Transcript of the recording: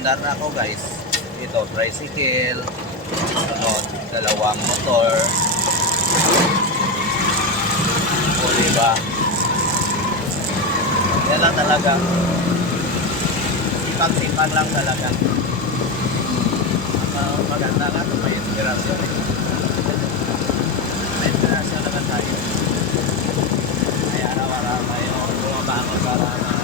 Umaandar na ako guys. Ito, tricycle. Sunod, dalawang motor. O diba? Yan lang talaga. Sipag-sipag lang talaga. Maganda nga ito, may inspirasyon eh. May inspirasyon naman tayo. Kaya araw-araw tayo bumabangon para